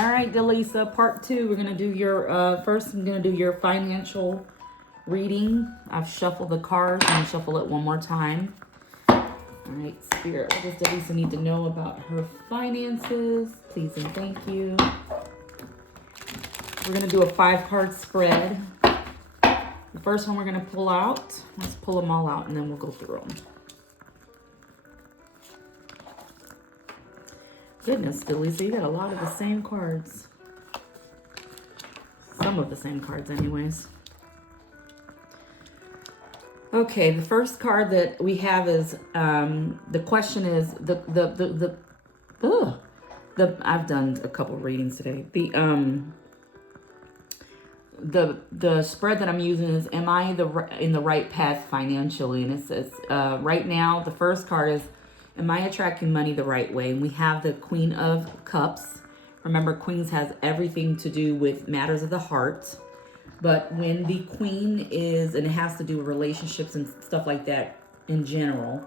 All right, Delisa, part two. We're gonna do your first. I'm gonna do your financial reading. I've shuffled the cards. I'm gonna shuffle it one more time. All right, Spirit. What does Delisa need to know about her finances? Please and thank you. We're gonna do a 5-card spread. The first one we're gonna pull out. Let's pull them all out, and then we'll go through them. Goodness, Delisa, you got a lot of the same cards. Some of the same cards, anyways. Okay, the first card that we have is the question is I've done a couple readings today. The spread that I'm using is, am I in the right path financially? And it says right now the first card is, am I attracting money the right way? And we have the Queen of Cups. Remember, Queens has everything to do with matters of the heart. But when the Queen is, and it has to do with relationships and stuff like that in general.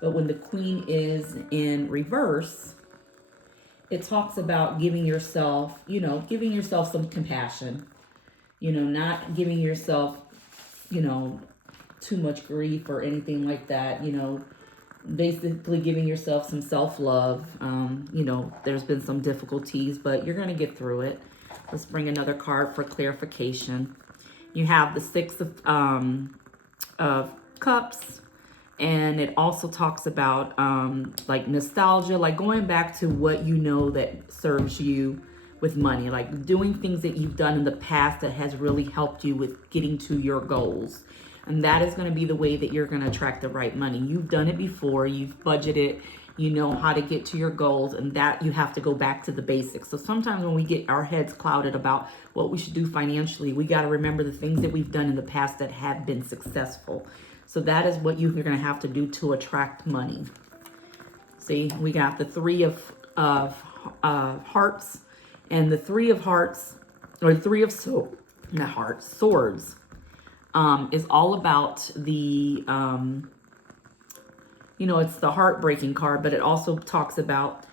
But when the Queen is in reverse, it talks about giving yourself, giving yourself some compassion. Not giving yourself, too much grief or anything like that, basically giving yourself some self-love. There's been some difficulties, but you're going to get through it. Let's bring another card for clarification. You have the 6 of Cups, and it also talks about like nostalgia, like going back to what that serves you with money, like doing things that you've done in the past that has really helped you with getting to your goals. And that is going to be the way that you're going to attract the right money. You've done it before. You've budgeted. You know how to get to your goals, and that you have to go back to the basics. So sometimes when we get our heads clouded about what we should do financially, we got to remember the things that we've done in the past that have been successful. So that is what you're going to have to do to attract money. See, we got the 3 of Hearts, and the 3 of Hearts, or 3 of Swords. Is all about the, it's the heartbreaking card, but it also talks about,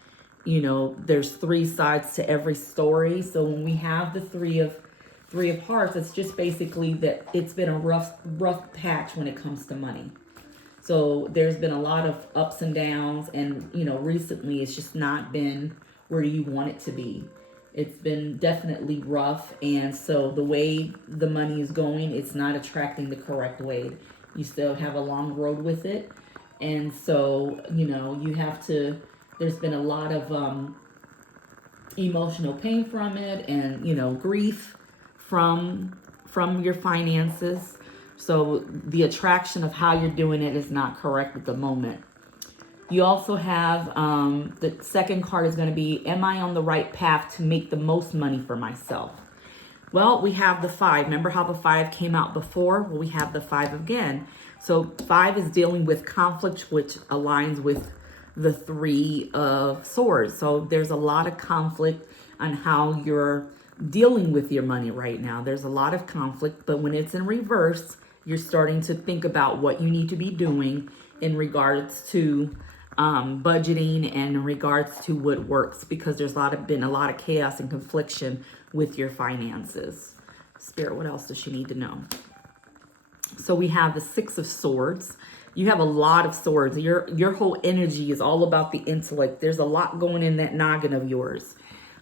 there's 3 sides to every story. So when we have the 3 of Hearts, it's just basically that it's been a rough patch when it comes to money. So there's been a lot of ups and downs, and, recently it's just not been where you want it to be. It's been definitely rough, and so the way the money is going, it's not attracting the correct way. You still have a long road with it, and so, you have to, there's been a lot of emotional pain from it, and, grief from your finances. So the attraction of how you're doing it is not correct at the moment. You also have the second card is going to be, am I on the right path to make the most money for myself? Well, we have the 5. Remember how the 5 came out before? Well, we have the 5 again. So 5 is dealing with conflict, which aligns with the 3 of Swords. So there's a lot of conflict on how you're dealing with your money right now. There's a lot of conflict, but when it's in reverse, you're starting to think about what you need to be doing in regards to budgeting and in regards to what works, because there's been a lot of chaos and confliction with your finances. Spirit, what else does she need to know? So we have the 6 of Swords. You have a lot of swords. Your whole energy is all about the intellect. There's a lot going in that noggin of yours.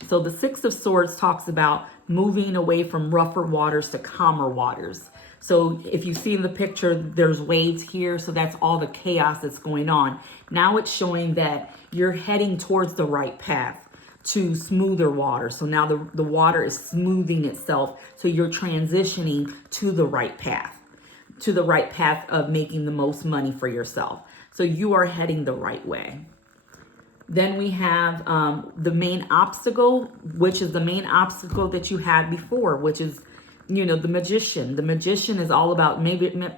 So the 6 of Swords talks about moving away from rougher waters to calmer waters. So if you see in the picture, there's waves here. So that's all the chaos that's going on. Now it's showing that you're heading towards the right path to smoother water. So now the water is smoothing itself. So you're transitioning to the right path of making the most money for yourself. So you are heading the right way. Then we have the main obstacle, which is the main obstacle that you had before, which is, the Magician. The Magician is all about,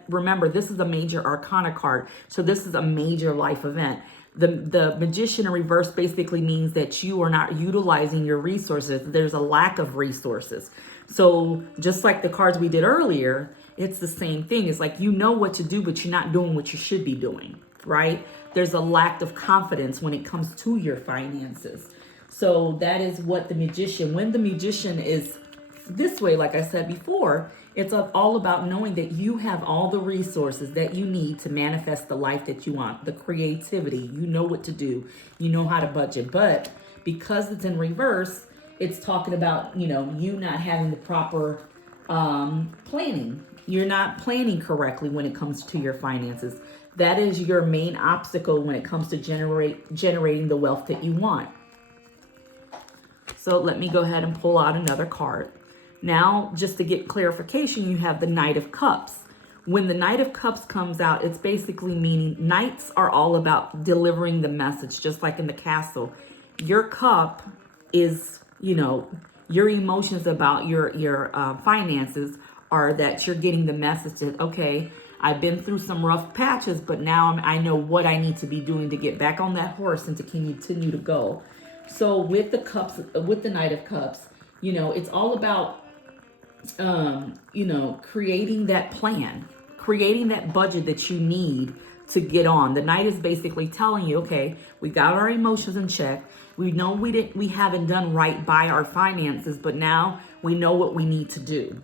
remember, this is a major arcana card. So this is a major life event. The Magician in reverse basically means that you are not utilizing your resources. There's a lack of resources. So just like the cards we did earlier, it's the same thing. It's like, what to do, but you're not doing what you should be doing, right? There's a lack of confidence when it comes to your finances. So that is what the magician, when the magician is this way, like I said before, it's all about knowing that you have all the resources that you need to manifest the life that you want, the creativity, you know what to do, you know how to budget. But because it's in reverse, it's talking about, you not having the proper planning. You're not planning correctly when it comes to your finances. That is your main obstacle when it comes to generating the wealth that you want. So let me go ahead and pull out another card. Now, just to get clarification, you have the Knight of Cups. When the Knight of Cups comes out, it's basically meaning knights are all about delivering the message, just like in the castle. Your cup is, your emotions about your finances are that you're getting the message that, okay, I've been through some rough patches, but now I know what I need to be doing to get back on that horse and to continue to go. So with the cups, with the Knight of Cups, it's all about, creating that plan, creating that budget that you need to get on. The Knight is basically telling you, okay, we got our emotions in check. We know we haven't done right by our finances, but now we know what we need to do.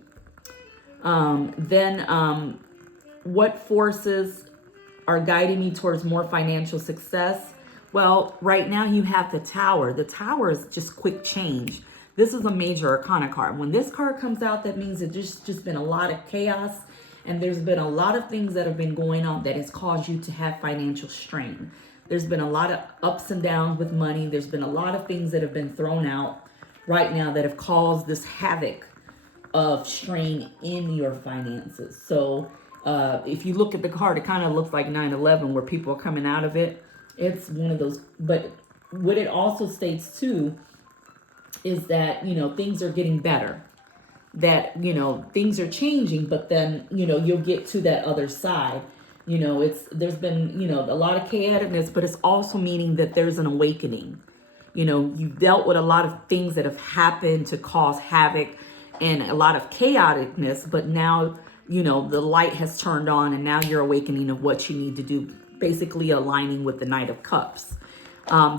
What forces are guiding me towards more financial success? Well, right now you have the Tower. The Tower is just quick change. This is a major arcana card. When this card comes out, that means it's just been a lot of chaos, and there's been a lot of things that have been going on that has caused you to have financial strain. There's been a lot of ups and downs with money. There's been a lot of things that have been thrown out right now that have caused this havoc of strain in your finances. So if you look at the card, it kind of looks like 9/11 where people are coming out of it. It's one of those, but what it also states too is that, things are getting better, that, things are changing, but then, you'll get to that other side. There's been, a lot of chaoticness, but it's also meaning that there's an awakening. You've dealt with a lot of things that have happened to cause havoc and a lot of chaoticness, but now, the light has turned on and now you're awakening of what you need to do, basically aligning with the Knight of Cups.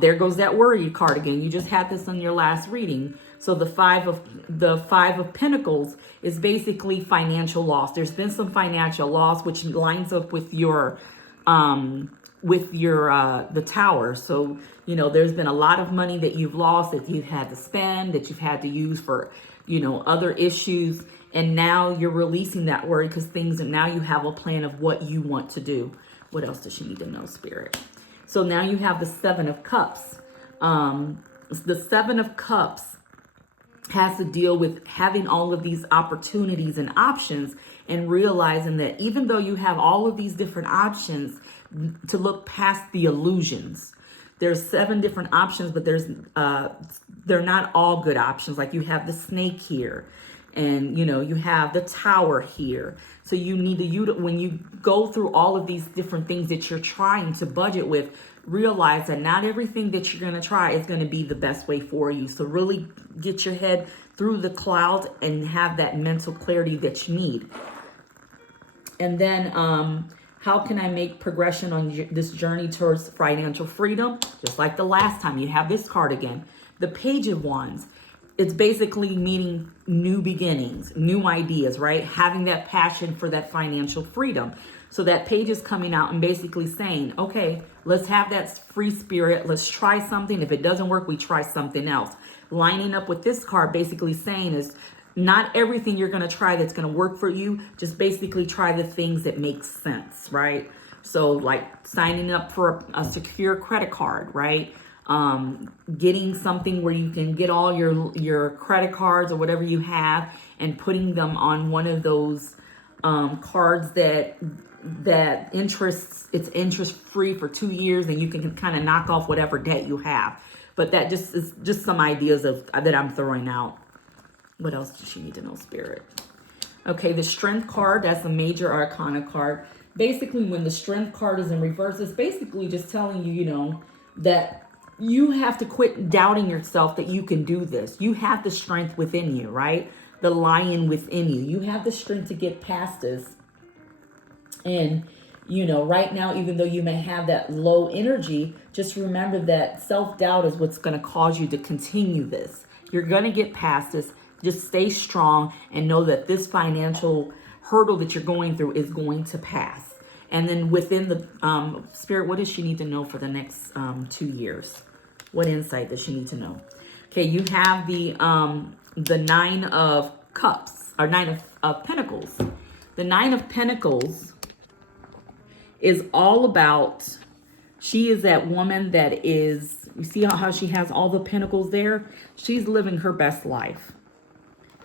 There goes that worry card again. You just had this on your last reading. So the five of Pentacles is basically financial loss. There's been some financial loss, which lines up with your the Tower. So, there's been a lot of money that you've lost, that you've had to spend, that you've had to use for, other issues. And now you're releasing that worry because now you have a plan of what you want to do. What else does she need to know, Spirit? So now you have the Seven of Cups. The Seven of Cups has to deal with having all of these opportunities and options and realizing that even though you have all of these different options, to look past the illusions. There's 7 different options, but they're not all good options. Like you have the snake here, and you have the Tower here. So you need to, when you go through all of these different things that you're trying to budget with, realize that not everything that you're going to try is going to be the best way for you. So really get your head through the clouds and have that mental clarity that you need. And then how can I make progression on this journey towards financial freedom? Just like the last time, you have this card again, the Page of Wands. It's basically meaning new beginnings, new ideas, right? Having that passion for that financial freedom. So that page is coming out and basically saying, okay, let's have that free spirit. Let's try something. If it doesn't work, we try something else. Lining up with this card basically saying is not everything you're going to try that's going to work for you. Just basically try the things that make sense, right? So like signing up for a secure credit card, right? Getting something where you can get all your credit cards or whatever you have and putting them on one of those cards that it's interest free for 2 years, and you can kind of knock off whatever debt you have. But that just is just some ideas that I'm throwing out. What else does she need to know, Spirit? Okay, the Strength card, that's a major arcana card. Basically, when the Strength card is in reverse, it's basically just telling you, that you have to quit doubting yourself that you can do this. You have the strength within you, right? The lion within you. You have the strength to get past this. And You know, right now, even though you may have that low energy, just remember that self-doubt is what's going to cause you to continue this. You're going to get past this. Just stay strong and know that this financial hurdle that you're going through is going to pass. And then within the spirit, what does she need to know for the next 2 years? What insight does she need to know? Okay, you have the 9 of cups, or 9 of pentacles. The 9 of pentacles is all about, she is that woman that is, you see how she has all the pentacles there? She's living her best life.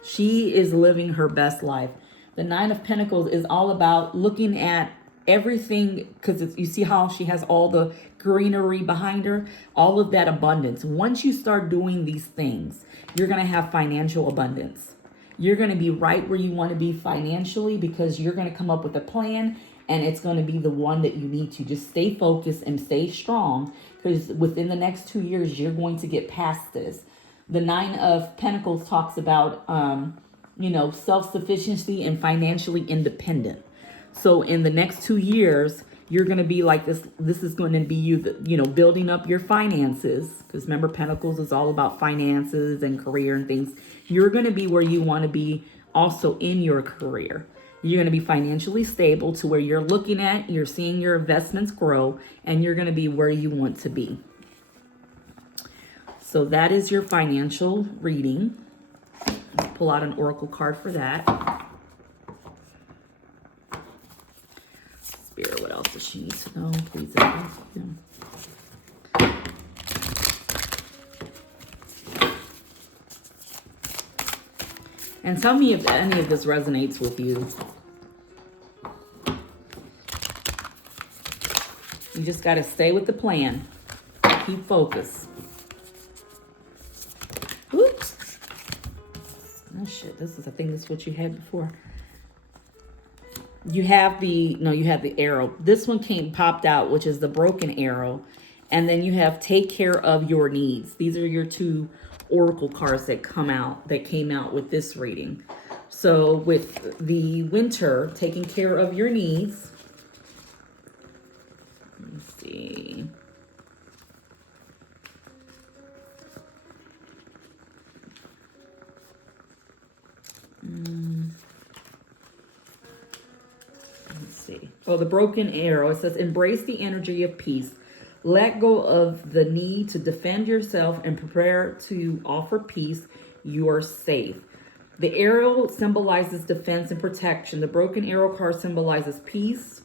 She is living her best life. The 9 of Pentacles is all about looking at everything, because you see how she has all the greenery behind her, all of that abundance. Once you start doing these things, you're going to have financial abundance. You're going to be right where you want to be financially, because you're going to come up with a plan, and it's going to be the one that you need to. Just stay focused and stay strong, because within the next 2 years, you're going to get past this. The 9 of Pentacles talks about, self-sufficiency and financially independent. So in the next 2 years, you're going to be like this. This is going to be you, building up your finances. Because remember, Pentacles is all about finances and career and things. You're going to be where you want to be also in your career. You're going to be financially stable to where you're seeing your investments grow, and you're going to be where you want to be. So that is your financial reading. Let's pull out an oracle card for that. Spirit, what else does she need to know? Please advise you. And tell me if any of this resonates with you. You just got to stay with the plan. Keep focused. Oops. Oh shit, I think this is what you had before. You have the arrow. This one popped out, which is the broken arrow. And then you have take care of your needs. These are your 2 oracle cards that came out with this reading. So with the winter, taking care of your needs. Let me see. Let's see. Oh, the broken arrow. It says, embrace the energy of peace. Let go of the need to defend yourself and prepare to offer peace. You are safe. The arrow symbolizes defense and protection. The broken arrow card symbolizes peace.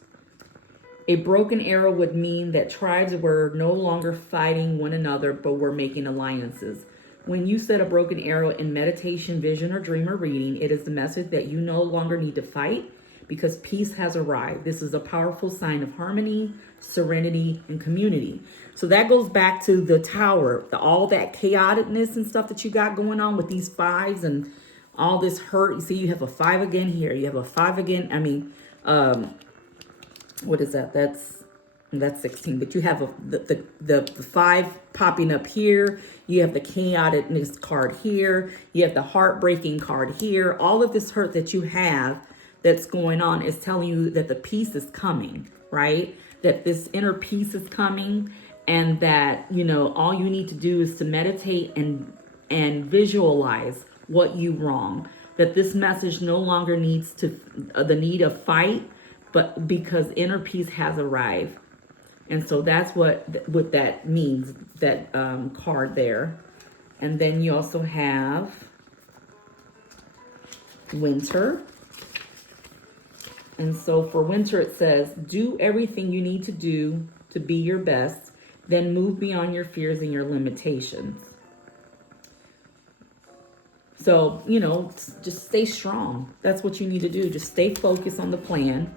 A broken arrow would mean that tribes were no longer fighting one another, but were making alliances. When you set a broken arrow in meditation, vision, or dream or reading, it is the message that you no longer need to fight because peace has arrived. This is a powerful sign of harmony, serenity, and community. So that goes back to the tower, all that chaoticness and stuff that you got going on with these 5s and all this hurt. You see, you have a 5 again here. You have a 5 again. I mean, what is that? That's 16. But you have the 5 popping up here. You have the chaoticness card here. You have the heartbreaking card here. All of this hurt that you have that's going on is telling you that the peace is coming, right? That this inner peace is coming, and that, all you need to do is to meditate and visualize what you wrong. That this message no longer needs the need of fight, but because inner peace has arrived. And so that's what that means, that card there. And then you also have winter. And so for winter, it says, do everything you need to do to be your best, then move beyond your fears and your limitations. So, just stay strong. That's what you need to do. Just stay focused on the plan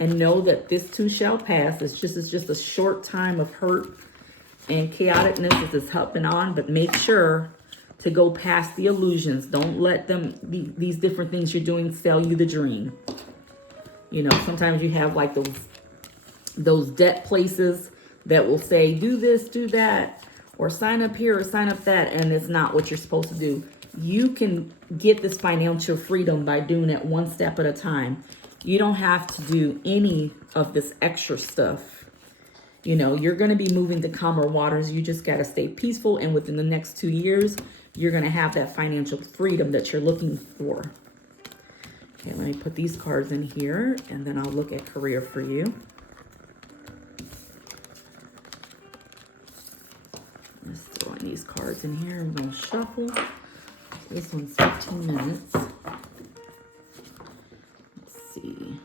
and know that this too shall pass. It's just a short time of hurt and chaoticness as it's helping on, but make sure to go past the illusions. Don't let these different things you're doing sell you the dream. Sometimes you have like those debt places that will say, do this, do that, or sign up here or sign up that, and it's not what you're supposed to do. You can get this financial freedom by doing it one step at a time. You don't have to do any of this extra stuff. You know, you're going to be moving to calmer waters. You just got to stay peaceful. And within the next 2 years, you're going to have that financial freedom that you're looking for. Okay, let me put these cards in here and then I'll look at career for you. Let's throw in these cards in here. I'm going to shuffle. This one's 15 minutes. Let's see.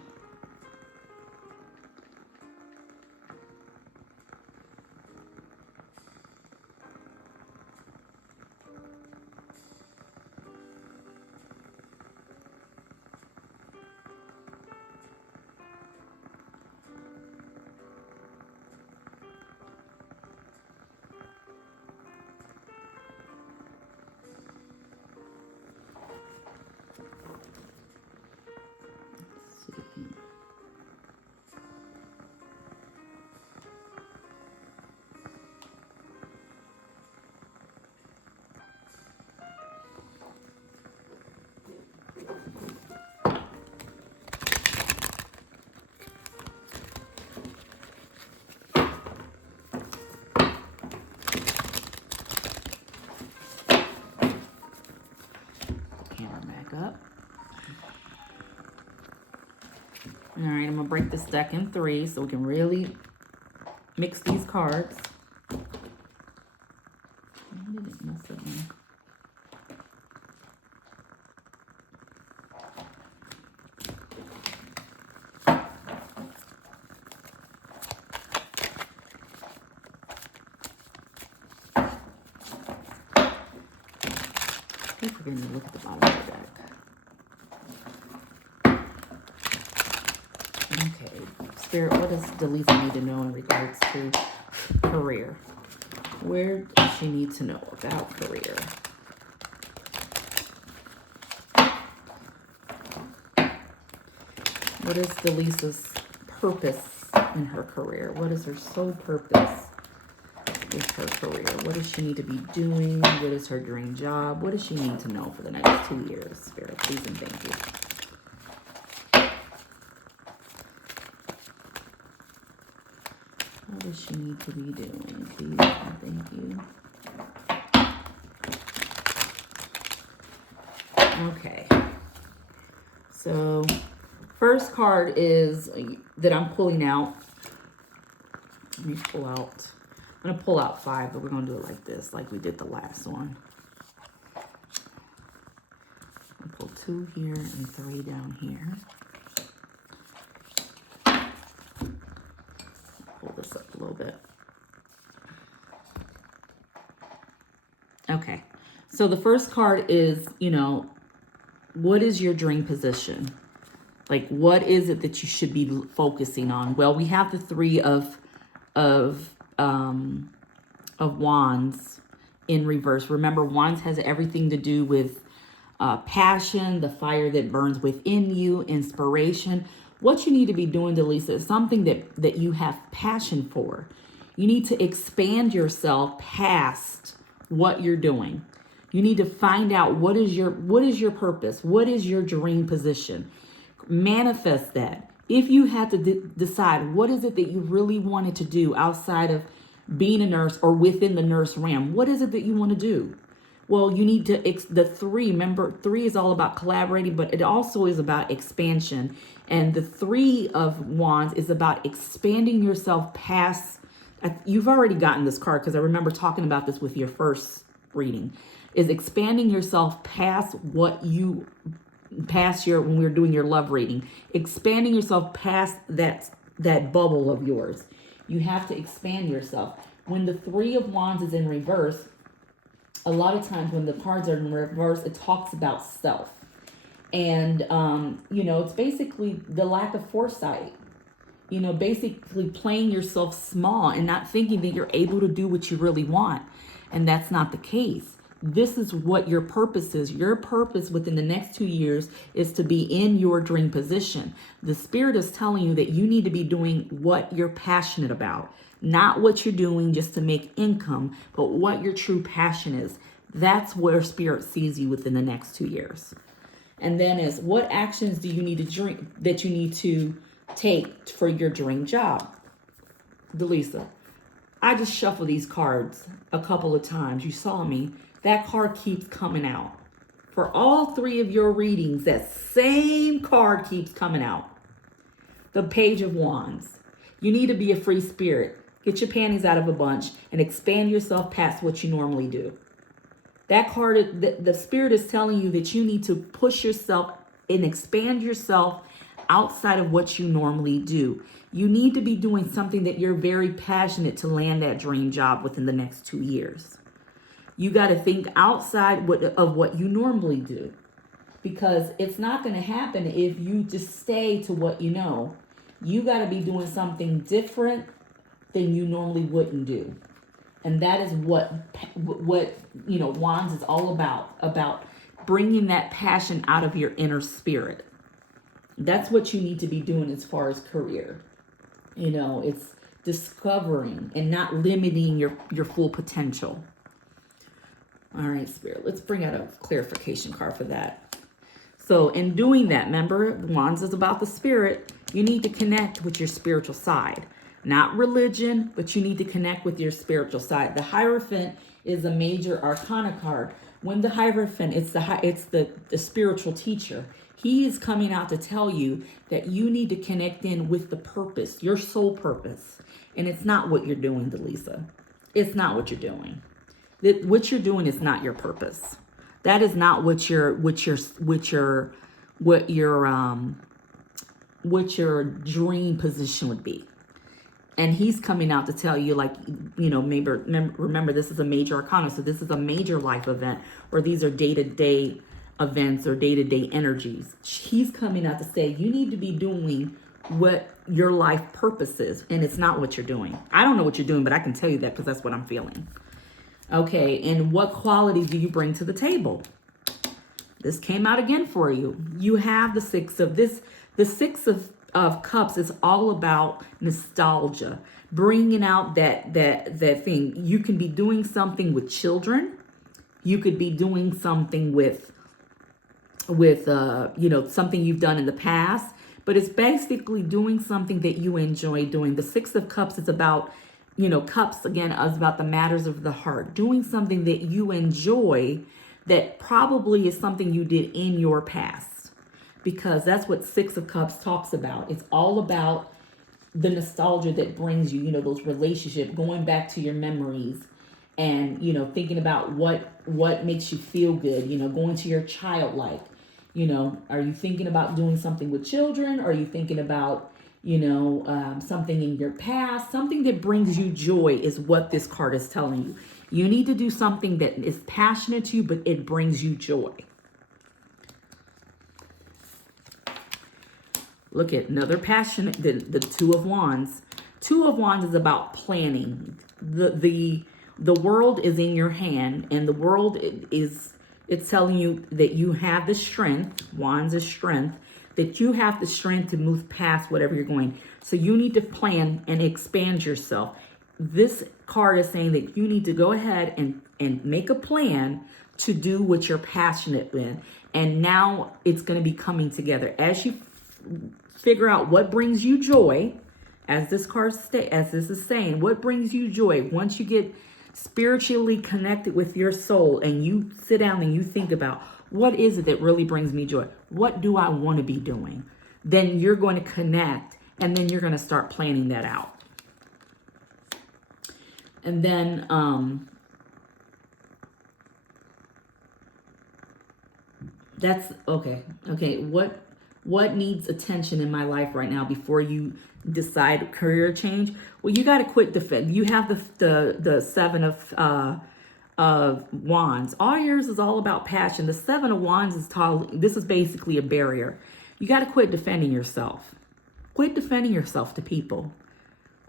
Up. All right, I'm gonna break this deck in 3 so we can really mix these cards. Why did it mess up now? I keep forgetting to look at the bottom of the deck. Okay, Spirit, what does Delisa need to know in regards to career? Where does she need to know about career? What is Delisa's purpose in her career? What is her sole purpose with her career? What does she need to be doing? What is her dream job? What does she need to know for the next 2 years? Spirit, please and thank you. What does she need to be doing? Please and thank you. Okay. So, first card is that I'm pulling out. Let me pull out. I'm going to pull out 5, but we're going to do it like this, like we did the last one. I'll pull 2 here and 3 down here. Pull this up a little bit. Okay. So the first card is, you know, what is your dream position? Like, what is it that you should be focusing on? Well, we have the 3 of Wands in reverse. Remember, Wands has everything to do with passion, the fire that burns within you, inspiration. What you need to be doing, Delisa, is something that you have passion for. You need to expand yourself past what you're doing. You need to find out what is your purpose? What is your dream position? Manifest that. If you had to decide what is it that you really wanted to do outside of being a nurse or within the nurse realm, what is it that you want to do? Well, you need to, the 3, remember 3 is all about collaborating, but it also is about expansion. And the 3 of Wands is about expanding yourself past, you've already gotten this card because I remember talking about this with your first reading, is expanding yourself past when we were doing your love reading, expanding yourself past that bubble of yours. You have to expand yourself. When the 3 of Wands is in reverse, a lot of times when the cards are in reverse, it talks about self. And, you know, it's basically the lack of foresight. You know, basically playing yourself small and not thinking that you're able to do what you really want. And that's not the case. This is what your purpose is. Your purpose within the next 2 years is to be in your dream position. The Spirit is telling you that you need to be doing what you're passionate about, not what you're doing just to make income, but what your true passion is. That's where Spirit sees you within the next 2 years. And then is what actions do you need to take for your dream job? Delisa, I just shuffled these cards a couple of times. You saw me. That card keeps coming out. For all three of your readings, that same card keeps coming out. The Page of Wands. You need to be a free spirit. Get your panties out of a bunch and expand yourself past what you normally do. That card, the spirit is telling you that you need to push yourself and expand yourself outside of what you normally do. You need to be doing something that you're very passionate to land that dream job within the next 2 years. You got to think outside of what you normally do, because it's not going to happen if you just stay to what you know. You got to be doing something different than you normally wouldn't do. And that is what Wands is all about bringing that passion out of your inner spirit. That's what you need to be doing as far as career. It's discovering and not limiting your full potential. All right, Spirit, let's bring out a clarification card for that. So in doing that, remember, Wands is about the spirit. You need to connect with your spiritual side. Not religion, but you need to connect with your spiritual side. The Hierophant is a major arcana card. When the Hierophant, it's the spiritual teacher. He is coming out to tell you that you need to connect in with the purpose, your soul purpose. And it's not what you're doing, Delisa. It's not what you're doing. What you're doing is not your purpose. That is not what your dream position would be. And he's coming out to tell you, maybe remember, this is a major arcana. So this is a major life event, or these are day-to-day events or day-to-day energies. He's coming out to say, you need to be doing what your life purpose is. And it's not what you're doing. I don't know what you're doing, but I can tell you that because that's what I'm feeling. Okay. And what qualities do you bring to the table? This came out again for you. You have the Six of Cups is all about nostalgia, bringing out that thing. You can be doing something with children. You could be doing something with something you've done in the past, but it's basically doing something that you enjoy doing. The Six of Cups is about, cups again is about the matters of the heart, doing something that you enjoy that probably is something you did in your past. Because that's what Six of Cups talks about. It's all about the nostalgia that brings you, those relationships, going back to your memories and, thinking about what makes you feel good, going to your childlike, are you thinking about doing something with children? Are you thinking about, something in your past? Something that brings you joy is what this card is telling you. You need to do something that is passionate to you, but it brings you joy. Look at another passionate, the Two of Wands. Two of Wands is about planning. The world is in your hand, and the world it's telling you that you have the strength. Wands is strength, that you have the strength to move past whatever you're going. So you need to plan and expand yourself. This card is saying that you need to go ahead and make a plan to do what you're passionate in. And now it's going to be coming together as you figure out what brings you joy, as this is saying, what brings you joy. Once you get spiritually connected with your soul and you sit down and you think about what is it that really brings me joy, what do I want to be doing, then you're going to connect, and then you're going to start planning that out. And then that's okay. What needs attention in my life right now before you decide career change? Well, you got to quit defend. You have the Seven of Wands. All yours is all about passion. The Seven of Wands this is basically a barrier. You got to quit defending yourself. Quit defending yourself to people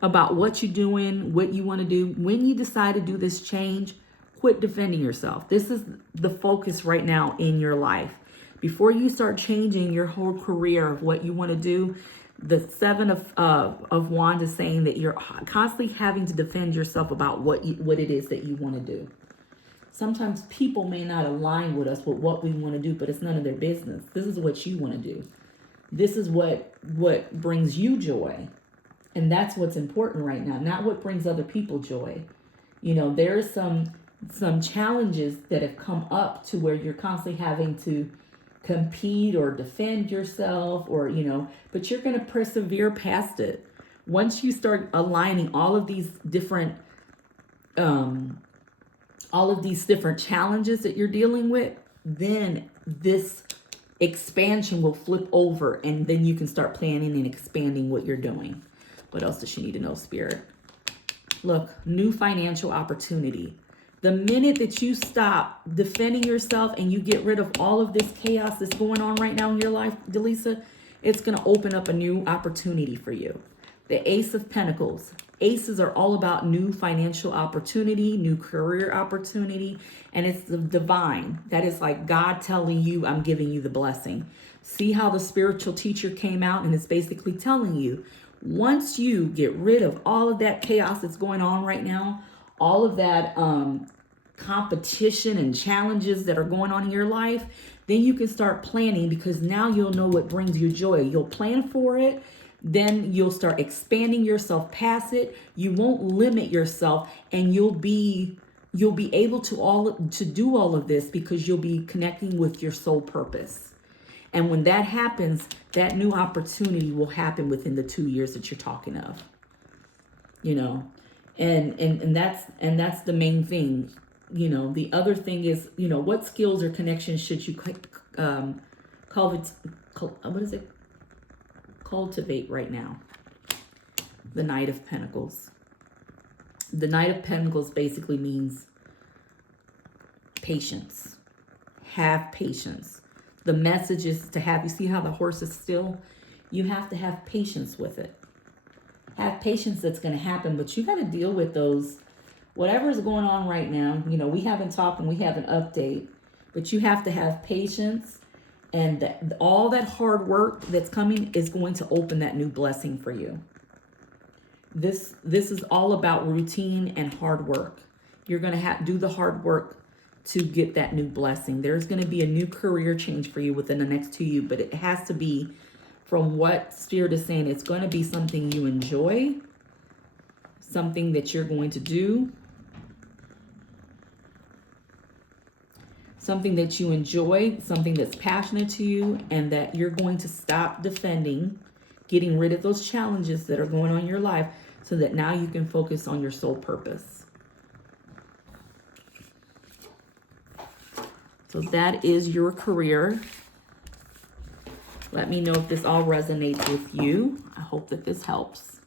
about what you're doing, what you want to do. When you decide to do this change, quit defending yourself. This is the focus right now in your life. Before you start changing your whole career of what you want to do, the Seven of Wands is saying that you're constantly having to defend yourself about what it is that you want to do. sometimes people may not align with us with what we want to do, but it's none of their business. This is what you want to do. This is what brings you joy. And that's what's important right now, not what brings other people joy. You know, there's some challenges that have come up to where you're constantly having to compete or defend yourself, or, you know, but you're going to persevere past it. Once you start aligning all of these different challenges that you're dealing with, then this expansion will flip over, and then you can start planning and expanding what you're doing. What else does she need to know, Spirit? Look, new financial opportunity. The minute that you stop defending yourself and you get rid of all of this chaos that's going on right now in your life, Delisa, it's going to open up a new opportunity for you. The Ace of Pentacles. Aces are all about new financial opportunity, new career opportunity, and it's the divine. That is like God telling you, I'm giving you the blessing. See how the spiritual teacher came out and it's basically telling you, once you get rid of all of that chaos that's going on right now, all of that competition and challenges that are going on in your life, then you can start planning, because now you'll know what brings you joy. You'll plan for it. Then you'll start expanding yourself past it. You won't limit yourself, and you'll be able to do all of this because you'll be connecting with your soul purpose. And when that happens, that new opportunity will happen within the 2 years that you're talking of. You know, and that's the main thing. You know, the other thing is, you know, what skills or connections should you cultivate right now? The Knight of Pentacles. The Knight of Pentacles basically means patience. Have patience. The message is to have, you see how the horse is still? You have to have patience with it. Have patience, that's going to happen, but you got to deal with those, whatever's going on right now. You know, we haven't talked and we have an update, but you have to have patience, and all that hard work that's coming is going to open that new blessing for you. This is all about routine and hard work. You're going to do the hard work to get that new blessing. There's going to be a new career change for you within the next 2 years, but it has to be, from what Spirit is saying, it's going to be something you enjoy, something that you're going to do, something that you enjoy, something that's passionate to you, and that you're going to stop defending, getting rid of those challenges that are going on in your life, so that now you can focus on your soul purpose. So that is your career. Let me know if this all resonates with you. I hope that this helps.